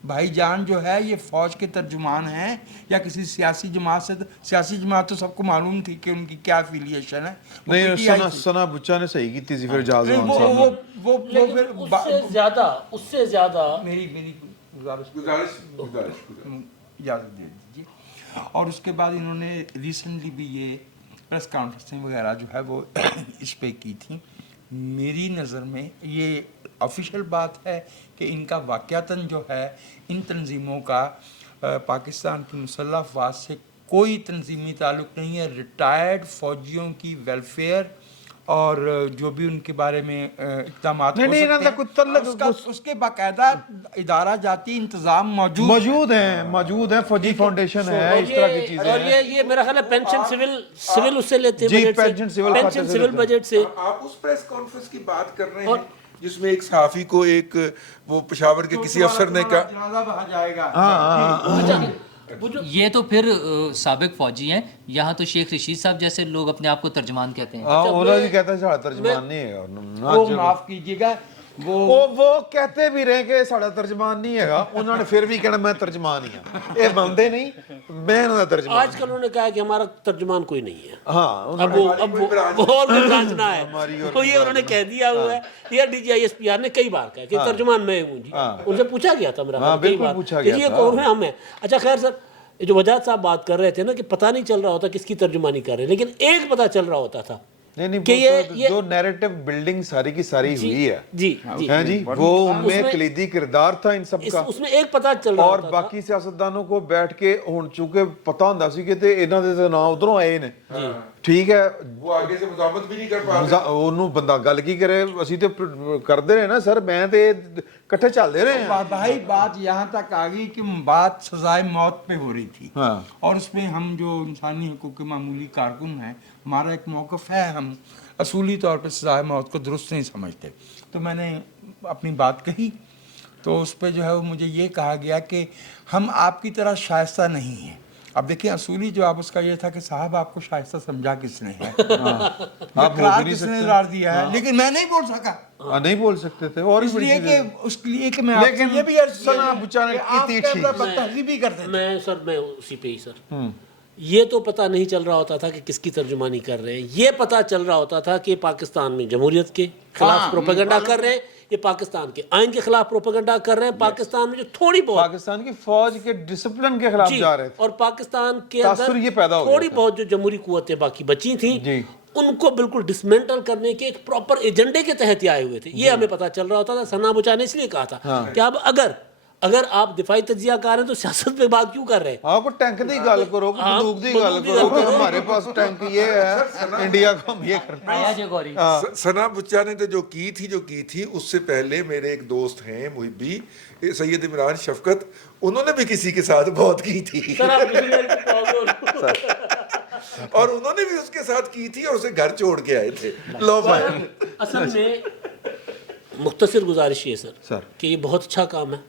بھائی جان جو ہے یہ فوج کے ترجمان ہیں یا کسی سیاسی جماعت سے. سیاسی جماعت تو سب کو معلوم تھی کہ ان کی کیا افیلیشن ہے. نہیں سنا بچہ نے صحیح کی تھی پھر جاز وہ اس سے زیادہ میری گزارش اجازت دے دیجیے. اور اس کے بعد انہوں نے ریسنٹلی بھی یہ پریس کانفرنسیں وغیرہ جو ہے وہ اس پہ کی تھیں. میری نظر میں یہ آفیشیل بات ہے کہ ان کا واقعتاً جو ہے ان تنظیموں کا پاکستان کی مسلح افواج سے کوئی تنظیمی تعلق نہیں ہے. ریٹائرڈ فوجیوں کی ویلفیئر اور جو بھی ان کے بارے میں اقدامات ہو سکتے ہیں اس کے باقاعدہ ادارہ جاتی انتظام موجود ہیں. فوجی فاؤنڈیشن ہے، اس طرح کی چیزیں ہیں. اور یہ میرا خیال ہے پینشن سول اس سے لیتے ہیں، جی پینشن سول بجٹ سے. آپ اس پریس کانفرنس کی بات کر رہے ہیں جس میں ایک صحافی کو ایک وہ پشاور کے کسی افسر نے کہا جنازہ بہا جائے گا. یہ تو پھر سابق فوجی ہیں. یہاں تو شیخ رشید صاحب جیسے لوگ اپنے آپ کو ترجمان کہتے ہیں. اولا بھی کہتا ہے ساڑھا ترجمان نہیں ہے. وہ معاف کیجیے گا، وہ کہتے بھی رہے کہ ساڑھا ترجمان نہیں ہے گا، انہوں نے پھر بھی کہنا میں ترجمان ہی ہوں. یہ بندے نہیں، میں انہوں نے ترجمان. آج کل انہوں نے کہا کہ ہمارا ترجمان کوئی نہیں ہے. ہاں اب وہ اور بھی برانچنا ہے، تو یہ انہوں نے کہہ دیا ہوا ہے. یہ D G I S P R نے کئی بار کہا کہ ترجمان میں ہوں. جی ان سے پوچھا گیا تھا میرا کئی بار کہ یہ کون ہے، ہم ہیں. اچھا خیر سر، جو وجاہت صاحب بات کر رہے تھے نا کہ پتہ نہیں چل رہا ہوتا کس کی ترجمانی کر رہے ہیں، لیکن ایک پتہ چل رہا ہوتا تھا کہ یہ جو نیریٹو بلڈنگ ساری کی ساری ہوئی ہے جی وہ ان میں کلیدی کردار تھا ان سب کا. اس میں ایک پتہ چل رہا اور ہوتا باقی سیاستدانوں کو بیٹھ کے ہن چونکہ پتہ ہوندا سی کہ تے انہاں دے نا ادھروں آئے نے، ٹھیک ہے، وہ آگے سے مزاحمت بھی نہیں کر پاتے. انہوں بندہ گل کی کرے، اسی تے کردے رہے نا سر، میں تے کٹھے چلدے رہے ہیں. بھائی بات یہاں تک آ گئی کہ بات سزائے موت پہ ہو رہی تھی، اور اس میں ہم جو انسانی حقوق کے معمولی کارکن ہیں ہمارا ایک موقف ہے، ہم اصولی طور پہ سزائے موت کو درست نہیں سمجھتے. تو میں نے اپنی بات کہی تو اس پہ جو ہے وہ مجھے یہ کہا گیا کہ ہم آپ کی طرح شائستہ نہیں ہیں. اب دیکھیں اصولی جواب اس کا یہ تھا کہ صاحب آپ کو شائستہ سمجھا کس نے ہے، اقرار کس نے اقرار دیا ہے، لیکن میں نہیں بول سکا. نہیں بول سکتے تھے، اور اس لیے کہ میں آپ سے یہ بھی عرض تہذیبی کرتے. میں اسی پہ ہی سر، یہ تو پتہ نہیں چل رہا ہوتا تھا کہ کس کی ترجمانی کر رہے ہیں. یہ پتہ چل رہا ہوتا تھا کہ پاکستان میں جمہوریت کے خلاف پروپیگنڈا کر رہے ہیں، یہ پاکستان کے آئین کے خلاف پروپیگنڈا کر رہے ہیں، پاکستان میں جو تھوڑی بہت پاکستان کی فوج کے ڈسپلن کے خلاف جا رہے تھے، اور پاکستان کے تاثر یہ پیدا اندر ہو گیا تھوڑی بہت جو جمہوری قوتیں باقی بچی تھیں ان کو بالکل ڈسمینٹل کرنے کے ایک پراپر ایجنڈے کے تحت یہ آئے ہوئے تھے. یہ ہمیں پتہ چل رہا ہوتا تھا. ثنا بچا نے اس لیے کہا تھا کہ اب اگر آپ دفاعی تجزیہ کار ہیں تو سیاست پہ بات کیوں کر رہے ہیں؟ آپ کو ٹینک دی گل کرو, بندوق دی گل کرو کہ ہمارے پاس ٹینک یہ ہے, انڈیا کو ہم یہ کرنا. آیا جے گوری ثنا بچا نے تو جو کی تھی اس سے پہلے میرے ایک دوست ہیں محبی سید عمران شفقت, انہوں نے بھی کسی کے ساتھ بہت کی تھی سر آپ دوسری بار کی پاؤ گے اور انہوں نے بھی اس کے ساتھ کی تھی اور اسے گھر چھوڑ کے آئے تھے. لو بھائی اصل میں مختصر گزارش یہ سر کہ یہ بہت اچھا کام ہے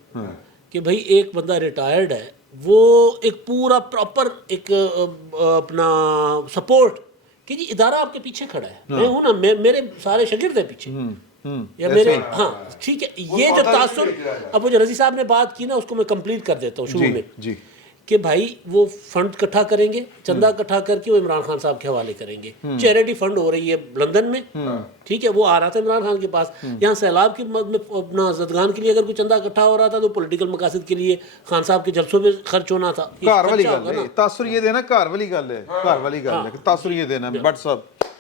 کہ بھائی ایک بندہ ریٹائرڈ ہے, وہ ایک پورا پراپر ایک اپنا سپورٹ کہ جی ادارہ آپ کے پیچھے کھڑا ہے, میں ہوں نا, میرے سارے شاگرد ہیں پیچھے یا میرے, ہاں ٹھیک ہے. یہ جو تاثر اب وہ جو رضی صاحب نے بات کی نا اس کو میں کمپلیٹ کر دیتا ہوں شروع میں جی کہ بھائی وہ فنڈ اکٹھا کریں گے, چندہ اکٹھا کر کے وہ عمران خان صاحب کے حوالے کریں گے. چیریٹی فنڈ ہو رہی ہے لندن میں, ٹھیک ہے, وہ آ رہا تھا عمران خان کے پاس. یہاں سیلاب کی اپنا زدگان کے لیے اگر کوئی چندہ اکٹھا ہو رہا تھا تو پولیٹیکل مقاصد کے لیے خان صاحب کے جلسوں پہ خرچ ہونا تھا. گھر والی گل ہے, تاثر یہ دینا گھر والی گل ہے, گھر والی گل ہے, تاثر یہ دینا. بٹ صاحب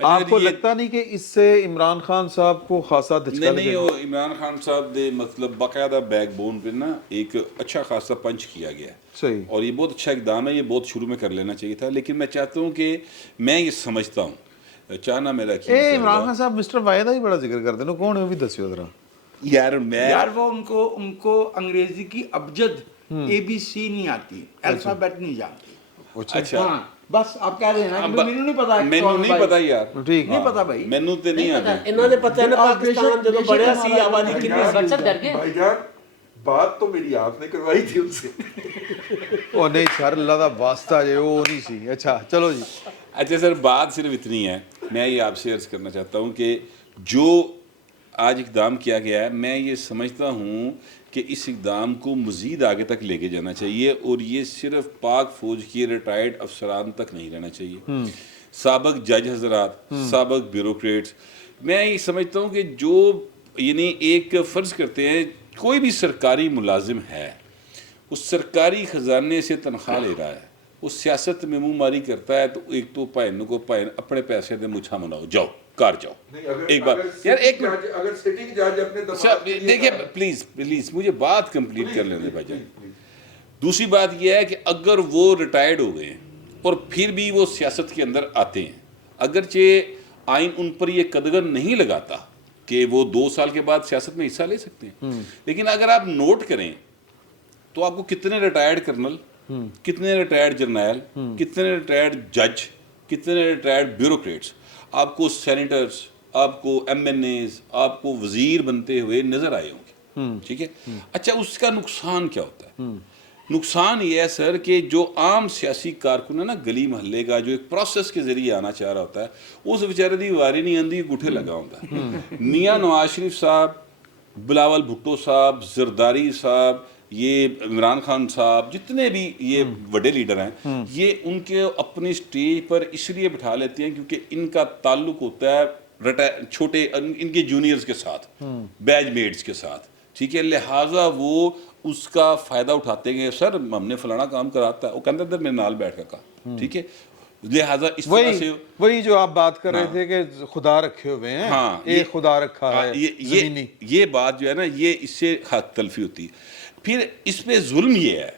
آپ کو لگتا نہیں کہ اس سے عمران خان صاحب کو خاصا دھچکا لگے؟ نہیں, وہ عمران خان صاحب دے مطلب باقاعدہ بیک بون پہ نا ایک اچھا خاصا پنچ کیا گیا ہے, صحیح, اور یہ بہت اچھا اقدام ہے, یہ بہت شروع میں کر لینا چاہیے تھا. لیکن میں چاہتا ہوں کہ میں یہ سمجھتا ہوں, چاہنا میرا عمران خان صاحب مسٹر واحدہ ہی بڑا ذکر کرتے ہیں, کون ہے وہ بھی دسیو ذرا. یار وہ ان کو انگریزی کی ابجد ABC نہیں آتی, الفابیٹ نہیں جانتی. اچھا بس آپ کہہ رہے ہیں نا کہ مینوں نہیں پتا, مینوں نہیں پتا یار, ٹھیک نہیں پتا بھائی, مینوں تے نہیں آتا. انہوں نے پتہ ہے نا پاکستان جب بڑھیا سی آبادی کی WhatsApp ڈر گئے. بھائی جان بات تو میری آپ نے کروائی تھی ان سے. او نہیں سر, اللہ دا واسطہ جے وہ نہیں سی. اچھا چلو جی. اچھا سر, بات صرف اتنی ہے, میں یہ آپ سے عرض کرنا چاہتا ہوں کہ جو آج اقدام کیا گیا ہے, میں یہ سمجھتا ہوں کہ اس اقدام کو مزید آگے تک لے کے جانا چاہیے, اور یہ صرف پاک فوج کی ریٹائرڈ افسران تک نہیں رہنا چاہیے, سابق جج حضرات, سابق بیوروکریٹس. میں یہ سمجھتا ہوں کہ جو یعنی ایک فرض کرتے ہیں کوئی بھی سرکاری ملازم ہے, اس سرکاری خزانے سے تنخواہ لے رہا ہے, وہ سیاست میں منہ ماری کرتا ہے, تو ایک تو اپنے پیسے دے مچھا مناؤ, جاؤ کار جاؤ. ایک بات یار, ایک اگر سٹنگ جج اپنے دیکھیے پلیز مجھے بات کمپلیٹ کر لینے بھائی جان. دوسری بات یہ ہے کہ اگر وہ ریٹائرڈ ہو گئے ہیں اور پھر بھی وہ سیاست کے اندر آتے ہیں, اگرچہ آئین ان پر یہ قدغن نہیں لگاتا کہ وہ 2 سال کے بعد سیاست میں حصہ لے سکتے ہیں, لیکن اگر آپ نوٹ کریں تو آپ کو کتنے ریٹائرڈ کرنل, کتنے ریٹائرڈ جرنیل, کتنے ریٹائرڈ جج, کتنے ریٹائرڈ بیوروکریٹس آپ کو سینیٹرز, آپ کو MNAs, آپ کو وزیر بنتے ہوئے نظر آئے ہوں گے, ٹھیک ہے. اچھا اس کا نقصان کیا ہوتا ہے؟ نقصان یہ ہے سر کہ جو عام سیاسی کارکن ہے نا گلی محلے کا, جو ایک پروسیس کے ذریعے آنا چاہ رہا ہوتا ہے, اس بیچارے دی واری نہیں آندی, گٹھے لگا ہوتا ہے. میاں نواز شریف صاحب, بلاول بھٹو صاحب, زرداری صاحب, یہ عمران خان صاحب, جتنے بھی یہ بڑے لیڈر ہیں, یہ ان کے اپنی سٹیج پر اس لیے بٹھا لیتے ہیں کیونکہ ان کا تعلق ہوتا ہے چھوٹے ان کے جونیئرز کے ساتھ, بیچ میٹس کے ساتھ, ٹھیک ہے. لہٰذا وہ اس کا فائدہ اٹھاتے ہیں, سر ہم نے فلانا کام کراتا ہے, وہ کہتے ہیں میرے نال بیٹھ کر کہا, ٹھیک ہے. لہٰذا اس طرح سے وہی جو آپ بات کر رہے تھے کہ خدا رکھے ہوئے ہیں, ہاں ایک خدا رکھا ہے زمینی, یہ بات جو ہے نا, یہ اس سے حق تلفی ہوتی ہے. پھر اس پہ ظلم یہ ہے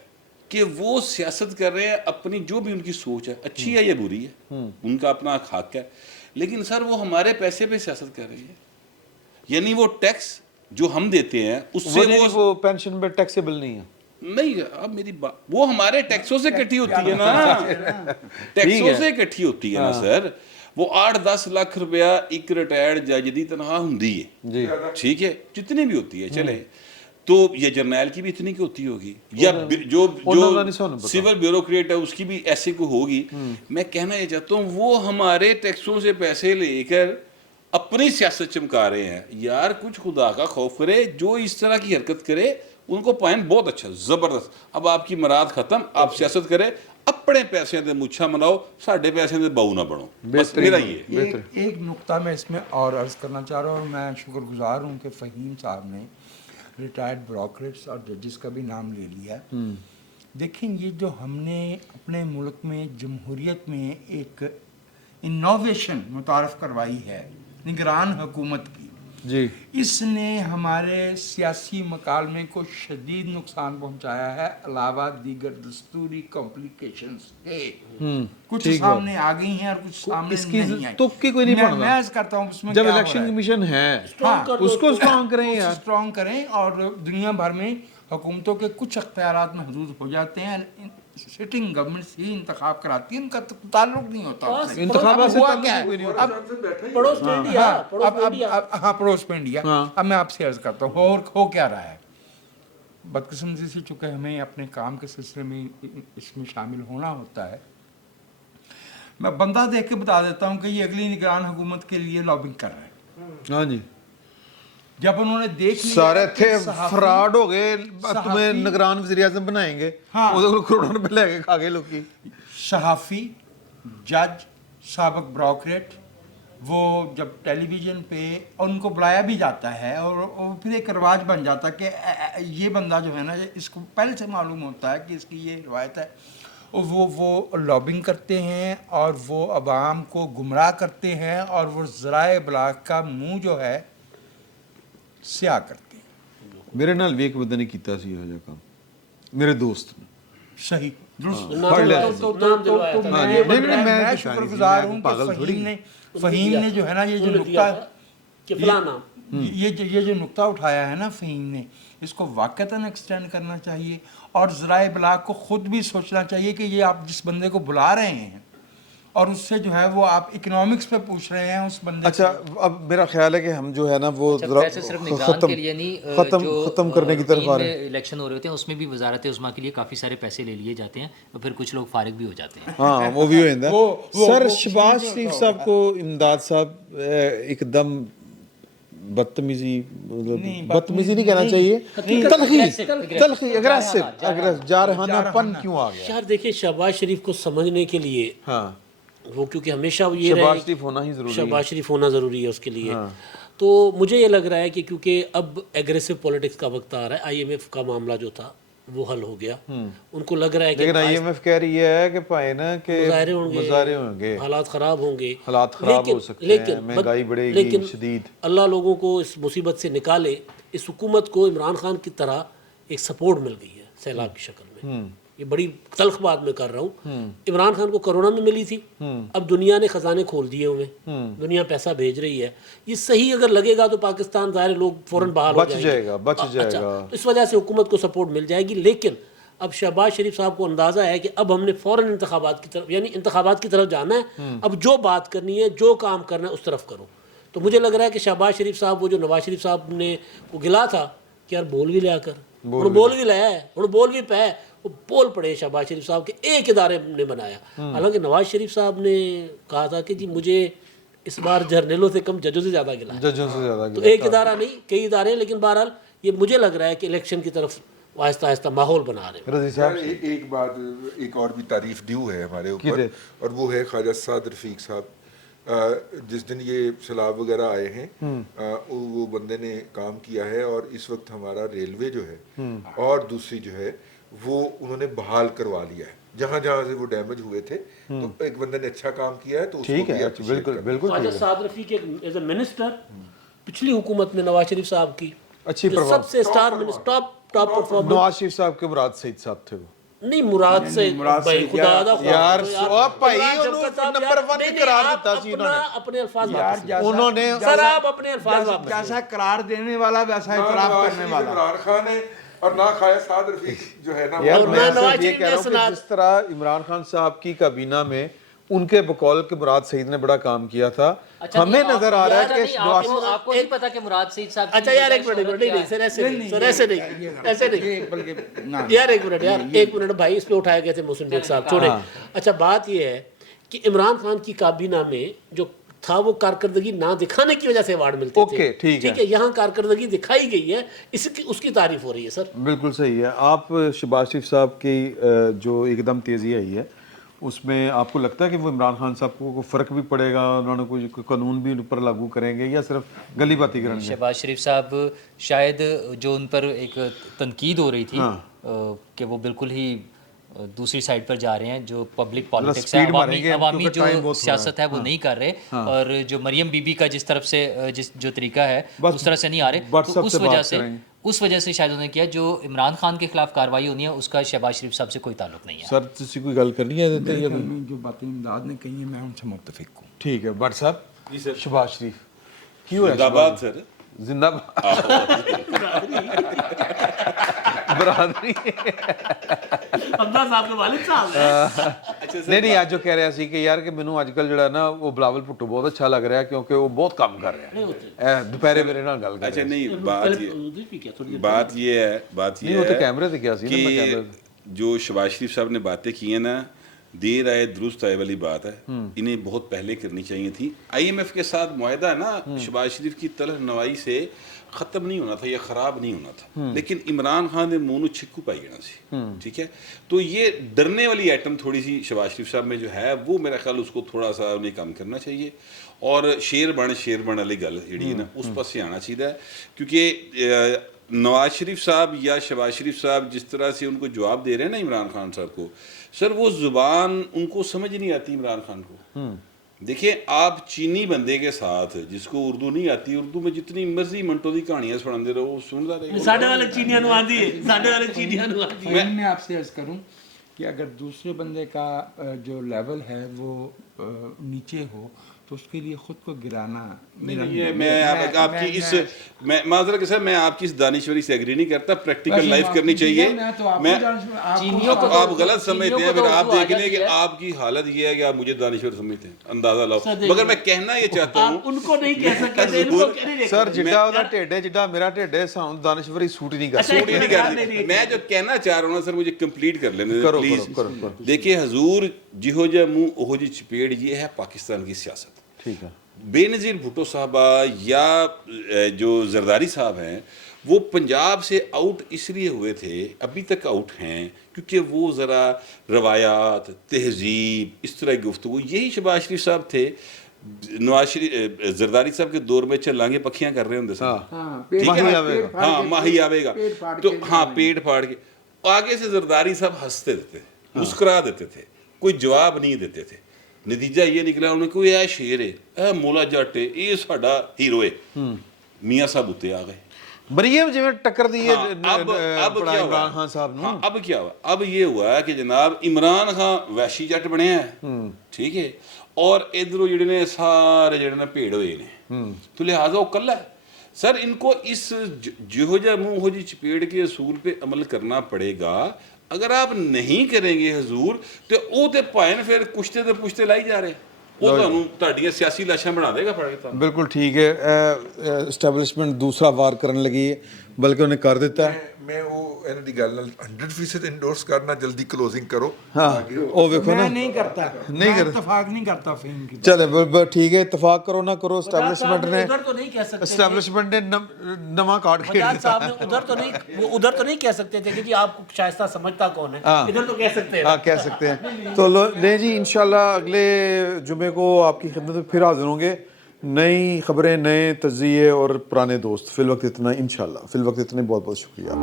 کہ وہ سیاست کر رہے ہیں اپنی, جو بھی ان کی سوچ ہے اچھی ہے یا بری ہے, ان کا اپنا حق ہے, لیکن سر وہ ہمارے پیسے پہ سیاست کر رہی ہے. یعنی وہ ٹیکس جو ہم دیتے ہیں اس سے وہ پینشن پہ ٹیکسیبل نہیں ہے. نہیں, اب میری بات, وہ ہمارے ٹیکسوں سے کٹھی ہوتی ہے نا, ٹیکسوں سے کٹھی ہوتی ہے نا سر. وہ 8-10 لاکھ روپیہ ایک ریٹائرڈ جج دی تنخواہ ہوندی ہے, ٹھیک ہے, جتنی بھی ہوتی ہے چلے, تو یہ جرنیل کی بھی اتنی کی ہوتی ہوگی, یا جو سول بیوروکریٹ ہے اس کی بھی ایسے کو ہوگی. میں کہنا یہ چاہتا ہوں وہ ہمارے ٹیکسوں سے پیسے لے کر اپنی سیاست چمکا رہے ہیں. یار کچھ خدا کا خوف کرے, جو اس طرح کی حرکت کرے ان کو پوائنٹ بہت اچھا, زبردست. اب آپ کی مراد ختم, آپ سیاست کرے, اپنے پیسے دے مچھا مناؤ, ساڑھے پیسے دے بہو نہ بنو. بس میرا یہ ایک نقطہ میں اس میں اور عرض کرنا چاہ رہا ہوں, اور میں شکر گزار ہوں کہ فہیم صاحب نے ریٹائرڈ بیوروکریٹس اور ججز کا بھی نام لے لیا. دیکھیں یہ جو ہم نے اپنے ملک میں جمہوریت میں ایک इनोवेशन मुतारफ़ करवाई है निगरान हुकूमत की, जी इसने हमारे सियासी मकालमे को शदीद नुकसान पहुंचाया है, अलावा दीगर दस्तूरी कॉम्प्लिकेशंस के कुछ ठीक सामने आ गई हैं और कुछ सामने इसकी नहीं आई। तुक्की कोई नहीं मैं पड़ रहा। अर्ज करता हूँ उसमें जब क्या हो इलेक्शन रहा है। कमीशन है हाँ, उसको स्ट्रॉन्ग करें यार। स्ट्रॉन्ग करें और दुनिया भर में हुकूमतों के कुछ अख्तियारात महदूद हो जाते हैं, सिटिंग गवर्नमेंट ही इंतखाब कराती है, उनका ताल्लुक नहीं होता उससे। इंतखाबात से हुआ ताल्लुक क्या है? कोई नहीं होता। अब पड़ोस में इंडिया, पड़ोस में इंडिया। हाँ पड़ोस में इंडिया। हाँ। अब मैं आपसे अर्ज करता हूँ और हो क्या रहा है। बदकिस्मती से चूँकि हमें अपने काम के सिलसिले में इसमें शामिल होना होता है, मैं बंदा देख के बता देता हूँ कि ये अगली निगरान हुकूमत के लिए लॉबिंग कर रहे हैं। हाँ जी, जब उन्होंने देख लिया सारे कि थे सहाफ़ी- फ्रॉड हो गए, तुम्हें सहाफ़ी- निगरान वज़ीर आज़म बनाएंगे, हाँ। वो करोड़ों रुपए लेके खा गए लोग की। सहाफ़ी, जज, साबिक ब्रोकरेट, वो जब टेलीविज़न पे उनको बुलाया भी जाता है और फिर एक रिवाज बन जाता है कि ये बंदा जो है ना, इसको पहले से मालूम होता है कि इसकी ये रिवायत है, और वो लॉबिंग करते हैं और वो अवाम को गुमराह करते हैं और वो ज़राए इब्लाग का मुंह जो है स्याह करते हैं। मेरे नाल भी एक बंदे ने कीता सी ਇਹੋ ਜਿਹਾ ਕੰਮ, मेरे दोस्त ने। सही दुरुस्त। पढ़ लिया। नाम दिलवाया था। हाँ, मैं नहीं, नहीं, मैं शुक्रगुजार हूँ कि पागल थोड़ी। फ़हीम ने जो है ना ये जो उन्होंने दिया नुक्ता था कि फलां नाम। ये जो नुक्ता उठाया है ना फ़हीम ने, इसको वाक़तन एक्सटेंड करना चाहिए और ज़राए इब्लाग को ख़ुद भी सोचना चाहिए कि ये आप जिस बंदे को बुला रहे हैं और उससे जो है वो आप इकोनॉमिक्स पे पूछ रहे हैं उस बंदे अच्छा, अब मेरा ख्याल है कि हम जो है ना वो अच्छा, पैसे सिर्फ निगरान के लिए नहीं, खत्म करने की तरफ आ रहे हैं। इलेक्शन हो रहे होते हैं उसमें भी वजारत उस्मा के लिए काफ़ी सारे पैसे ले लिए जाते हैं और फिर कुछ लोग फारिग भी हो जाते हैं। हाँ, वो भी हो जाता है। सर वो शहबाज शरीफ साहब को इमदाद साहब एकदम बदतमीजी, मतलब बदतमीजी नहीं कहना चाहिए, तलखी अग्रेसिव जारहानापन क्यों आ गया? यार देखिए, शहबाज शरीफ को समझने के लिए हाँ, वो क्योंकि हमेशा ये शहबाज रहे, शरीफ होना ही जरूरी है। शहबाज शरीफ होना ज़रूरी है उसके लिए। तो मुझे ये लग रहा है कि क्योंकि अब एग्रेसिव पॉलिटिक्स का वक्त आ रहा है, IMF का मामला जो था वो हल हो गया, उनको लग रहा है कि लेकिन IMF कह रही है कि भाई ना कि मुजाहरे होंगे, हालात ख़राब होंगे, हालात खराब हो सकते हैं, महंगाई बढ़ेगी लेकिन शदीद। अल्लाह लोगों को इस मुसीबत से निकाले। इस हुकूमत को इमरान खान की तरह एक सपोर्ट मिल गई है सैलाब की शक्ल में। ये बड़ी तल्ख बात मैं कर रहा हूँ। इमरान खान को कोरोना में मिली थी, अब दुनिया ने खजाने खोल दिए हुए, दुनिया पैसा भेज रही है। ये सही अगर लगेगा तो पाकिस्तान ज़ाहिर लोग फौरन बहाल हो जाएंगे, बच जाएगा। अच्छा, तो इस वजह से हुकूमत को सपोर्ट मिल जाएगी। लेकिन अब शहबाज शरीफ साहब को अंदाज़ा है कि अब हमने फ़ौरन इंतखाबात की तरफ, यानी इंतखाबात की तरफ जाना है। अब जो बात करनी है, जो काम करना है, उस तरफ करो। तो मुझे लग रहा है कि शहबाज शरीफ साहब, वो जो नवाज शरीफ साहब ने वो गिला था कि यार बोल भी लिया कर, बोल भी लाया है, बोल भी पाया, वो बोल पड़े शहबाज शरीफ साहब के एक इदारे ने बनाया। हालांकि नवाज शरीफ साहब ने कहा था कि जी मुझे इस बार जर्नलों से कम जजों से ज़्यादा गिला है। जजों से ज़्यादा तो एक इदारा नहीं, कई इदारे हैं, लेकिन बहरहाल ये मुझे लग रहा है कि इलेक्शन की तरफ आहिस्ता आहिस्ता माहौल बना रहे हैं। रज़ी साहब एक बात, एक और भी तारीफ ड्यू है हमारे ऊपर, और वो है ख्वाजा साद रफीक साहब। जिस दिन ये सैलाब वगैरह आए हैं, वो बंदे ने काम किया है और इस वक्त हमारा रेलवे जो है और दूसरी जो है वो उन्होंने बहाल करवा लिया है जहाँ जहाँ से वो डैमेज हुए थे। तो एक बंदे ने अच्छा काम किया है, तो उसको ठीक भी है, appreciate बिल्कुल करना। बिल्कुल Khawaja Saad Rafique as a minister पिछली हुकूमत में नवाज शरीफ साहब की अच्छी जो परफॉर्म। सबसे star minister, top performer. Nawaz Sharif साहब के मुराद सईद साहब थे वो। नहीं, मुराद से भाई खुदा दा यार, ख्वाजा। भाई, मुराद उन्होंने शफकत साहब नंबर यार, वन नहीं, करार आप दिता सी अपना- उन्होंने। अपने अल्फाज यार वापस लीजिए। उन्होंने सर आप अपने अल्फाज वापस जैसा करार देने वाला वैसा ना इतराफ नवाज करने शरीफ वाला। इमरान खान है और ना ख्वाजा साद रफीक जो है ना, यार और मैं मैं सिर्फ नवाज ये शरीफ कह रहा हूँ के कि साथ- जिस तरह इमरान खान साहब की काबीना में उनके बकौल के मुराद सईद ने बड़ा काम किया था। अच्छा, हमें नजर आ रहा है कि आपको नहीं पता कि मुराद सईद साहब अच्छा यार एक मिनट, नहीं सर ऐसे नहीं, सर ऐसे नहीं, ऐसे नहीं यार एक मिनट, यार एक मिनट भाई, इस पे उठाए गए थे मोहसिन बेग साहब, छोड़े। अच्छा बात ये है कि इमरान खान की काबीना में जो था वो कारकर्दगी ना दिखाने की वजह से अवार्ड मिलते ओके, थे। ठीक है। यहाँ कारकर्दगी दिखाई गई है, इसकी उसकी तारीफ हो रही है सर। बिल्कुल सही है। आप शहबाज शरीफ साहब की जो एकदम तेज़ी आई है उसमें आपको लगता है कि वो इमरान खान साहब को फ़र्क भी पड़ेगा, उन्होंने कोई कानून भी उन पर लागू करेंगे या सिर्फ गली बाती करेंगे? शहबाज शरीफ साहब शायद जो उन पर एक तनकीद हो रही थी कि वो बिल्कुल ही दूसरी साइड पर जा रहे हैं, जो पब्लिक पॉलिटिक्स speed है, मारेंगे, अवामी क्योंकि जो time बहुत थोड़ा है। सियासत है वो नहीं कर रहे, और जो मरियम बीबी का जिस तरफ से जो तरीका है बस उस तरह से नहीं आ रहे, WhatsApp तो से बात करेंगे। उस वजह से शायद उन्होंने किया। जो इमरान खान के खिलाफ कार्रवाई होनी है उसका शहबाज शरीफ साहब से कोई ताल्लुक नहीं है। सर ਤੁਸੀਂ ਕੋਈ ਗੱਲ ਕਰਨੀ ਹੈ ਇਹਦੇ ਤੇ ਜਾਂ ਕੋਈ? जो बातें इमदाद ने कही हैं मैं उनसे मुत्तफिक हूँ। ठीक है भट्ट साहब जी सर शहबाज शरीफ की हो जिंदाबाद सर। जिंदाबाद बरादरी अब्बास साहब के वालिद साहब हैं। ਨਹੀਂ ਨਹੀਂ ਅੱਜ ਉਹ ਕਹਿ ਰਿਹਾ ਸੀ ਕਿ ਯਾਰ ਕਿ ਮੈਨੂੰ ਅੱਜ ਕੱਲ ਜਿਹੜਾ ਨਾ ਉਹ ਬਲਾਵਲ ਭੁੱਟੋ ਬਹੁਤ ਅੱਛਾ ਲੱਗ ਰਿਹਾ ਕਿਉਂਕਿ ਉਹ ਬਹੁਤ ਕੰਮ ਕਰ ਰਿਹਾ ਹੈ ਦੁਪਹਿਰੇ ਮੇਰੇ ਨਾਲ ਗੱਲ ਕਰ अच्छा ਰਿਹਾ नहीं बात ये नहीं वो तो है कैमरे से क्या सी ना मैं कैमरे कि जो शहबाज शरीफ साहब ने बातें की हैं ना, देर आए दुरुस्त आए वाली बात है, इन्हें बहुत पहले करनी चाहिए थी। IMF के साथ मुआहदा है ना, शहबाज शरीफ की तलह नवाई से ख़त्म नहीं होना था या ख़राब नहीं होना था, लेकिन इमरान खान ने मोनू छिक्कू पाई गना सी, ठीक है। तो ये डरने वाली आइटम थोड़ी सी शहबाज शरीफ साहब में जो है वो मेरा ख्याल उसको थोड़ा सा उन्हें कम करना चाहिए, और शेर बन वाली गल जी ना उस पास से आना चाहिए, क्योंकि नवाज शरीफ साहब या शहबाज शरीफ साहब जिस तरह से उनको जवाब दे रहे हैं ना इमरान खान साहब को, सर वो जुबान उनको समझ नहीं आती इमरान खान को। देखिए आप चीनी बंदे के साथ जिसको उर्दू नहीं आती, उर्दू में जितनी मर्जी मिनटों की कहानियां सुनाते रहो वो सुनता रहेगा। साढ़े वाले चीनियां नु आंदी है, साढ़े वाले चीनियां नु आंदी है। मैं आपसे अर्ज करूं कि अगर दूसरे बंदे का जो लेवल है वो नीचे हो तो उसके लिए खुद को गिराना ये मैं आपकी इस मैं माजरा के साथ मैं आपकी इस दानिश्वरी से एग्री नहीं करता। प्रैक्टिकल लाइफ करनी चाहिए। मैं चीनियों को आप गलत समझते हैं, फिर आप देख लें कि आपकी हालत ये है कि आप मुझे दानिश्वर समझते हैं, अंदाजा लाओ। मगर मैं कहना ये चाहता आप हूँ उनको नहीं कह सकते, इनको कहने देते। सर जिड्डा ਉਹਦਾ ਢਿੱਡ ਹੈ ਜਿੱਡਾ ਮੇਰਾ ਢਿੱਡ ਹੈ ਸਾਨੂੰ ਦਾਨਿਸ਼ਵਰੀ ਸੂਟ ही नहीं कर अच्छा, सूट ही नहीं करती। मैं जो कहना चाह रहा हूँ ना सर, मुझे कंप्लीट कर लेने करो, प्लीज। करो। देखिए हजूर जिहो जा मुंह ओहो जी चपेड़, ये है पाकिस्तान की सियासत। ठीक है बेनज़ीर भुट्टो साहबा या जो जरदारी साहब हैं वो पंजाब से आउट इसलिए हुए थे, अभी तक आउट हैं, क्योंकि वो ज़रा रवायात तहजीब इस तरह की गुफ्तगू, यही शहबाज शरीफ साहब थे नवाज शरीफ जरदारी साहब के दौर में चलांगे पखियां कर रहे होंगे सर, ठीक है ना? हाँ माही आवेगा तो हाँ पेट फाड़ के आगे से जरदारी साहब हंसते देते, मुस्कुरा देते थे, कोई जवाब नहीं देते थे। नतीजा ये निकला उन्हें कोई ऐ शेर है, ऐ मोला जट है, ये साडा हीरो है, मियाँ साहब उत्ते आ गए। मरियम जिवें टक्कर दी है अब बड़ा क्या इमरान हुआ? खान साहब ਨੂੰ हाँ, अब क्या हुआ? अब ये हुआ है कि जनाब इमरान खान वैशी जट बने हैं, ठीक है, और इधरों जिहड़े ने सारे जिहड़े ने भेड़ होए ने, तो लिहाजा वो कल्ला है। सर इनको इस जिहो जा मुंह हो जी चपेड़ के असूल पे अमल करना पड़ेगा। अगर आप नहीं करेंगे हजूर तो ਉਹ ਤੇ ਭਾਵੇਂ ਫਿਰ ਕੁਸ਼ਤੇ ਤੇ ਪੁਸ਼ਤੇ ਲਾਈ ਜਾ ਰਹੇ, ਉਹ ਤੁਹਾਨੂੰ ਤੁਹਾਡੀਆਂ ਸਿਆਸੀ ਲਾਸ਼ਾਂ ਬਣਾ ਦੇਗਾ ਫੜ ਕੇ ਤੁਹਾਨੂੰ। ਬਿਲਕੁਲ ਠੀਕ ਹੈ। ਐਸਟੈਬਲਿਸ਼ਮੈਂਟ ਦੂਸਰਾ ਵਾਰ ਕਰਨ ਲੱਗੀ ਹੈ, ਬਲਕਿ ਉਹਨੇ ਕਰ ਦਿੱਤਾ ਹੈ। ਮੈਂ ਉਹ ਇਹਨਾਂ ਦੀ ਗੱਲ ਨਾਲ 100% ਇੰਡੋਰਸ ਕਰਨਾ, ਜਲਦੀ ਕਲੋਜ਼ਿੰਗ ਕਰੋ। हाँ वो देखो ना मैं नहीं करता, नहीं मैं कर इत्तेफाक नहीं करता फ़हीम की। चले ठीक है, इतफाक करो ना करो, एस्टैब्लिशमेंट ने उधर तो नहीं कह सकते थे। एस्टैब्लिशमेंट ने नवा कार्ड खेल बजाज दिया। साहब ने उधर तो नहीं कह सकते थे कि जी आपको शाइस्ता समझता कौन है, हाँ। इधर तो कह सकते हैं। हाँ कह सकते हैं। तो ले जी इंशाल्लाह अगले जुमे को आपकी खिदमत में फिर हाजिर होंगे, नई खबरें, नए तजिए और पुराने दोस्त। फिल वक्त इतना इंशाल्लाह, फिल वक्त इतने बहुत बहुत शुक्रिया।